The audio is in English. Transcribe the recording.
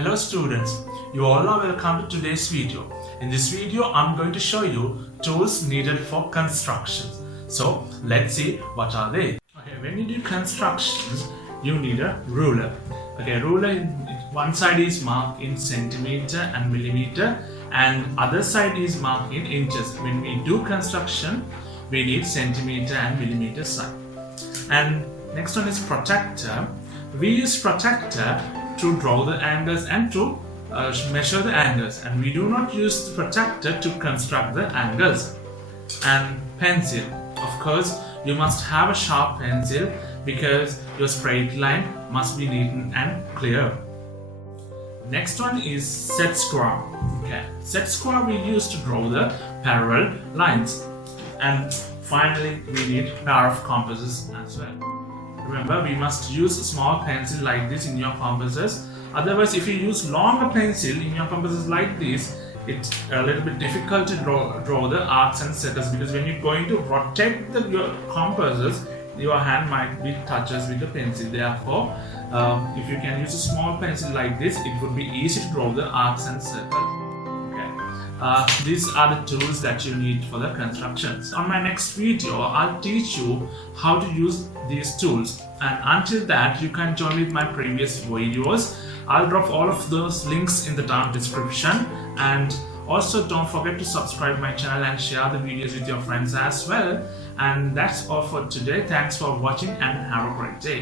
Hello students, you all are welcome to today's video. In this video, I'm going to show you tools needed for constructions. So let's see what are they. Okay, when you do constructions, you need a ruler. Okay, ruler, one side is marked in centimeter and millimeter and other side is marked in inches. When we do construction, we need centimeter and millimeter side. And next one is protractor. We use protractor to draw the angles and to measure the angles, and we do not use the protractor to construct the angles. And pencil, of course you must have a sharp pencil because your straight line must be neat and clear. Next one is set square. Okay, set square we use to draw the parallel lines. And finally we need a pair of compasses as well. Remember, we must use a small pencil like this in your compasses. Otherwise, if you use longer pencil in your compasses like this, it's a little bit difficult to draw the arcs and circles, because when you're going to rotate your compasses, your hand might be touches with the pencil. Therefore, if you can use a small pencil like this, it would be easy to draw the arcs and circles. These are the tools that you need for the constructions. On my next video, I'll teach you how to use these tools, and until that you can join with my previous videos. I'll drop all of those links in the down description, and also don't forget to subscribe my channel and share the videos with your friends as well. And that's all for today. Thanks for watching and have a great day.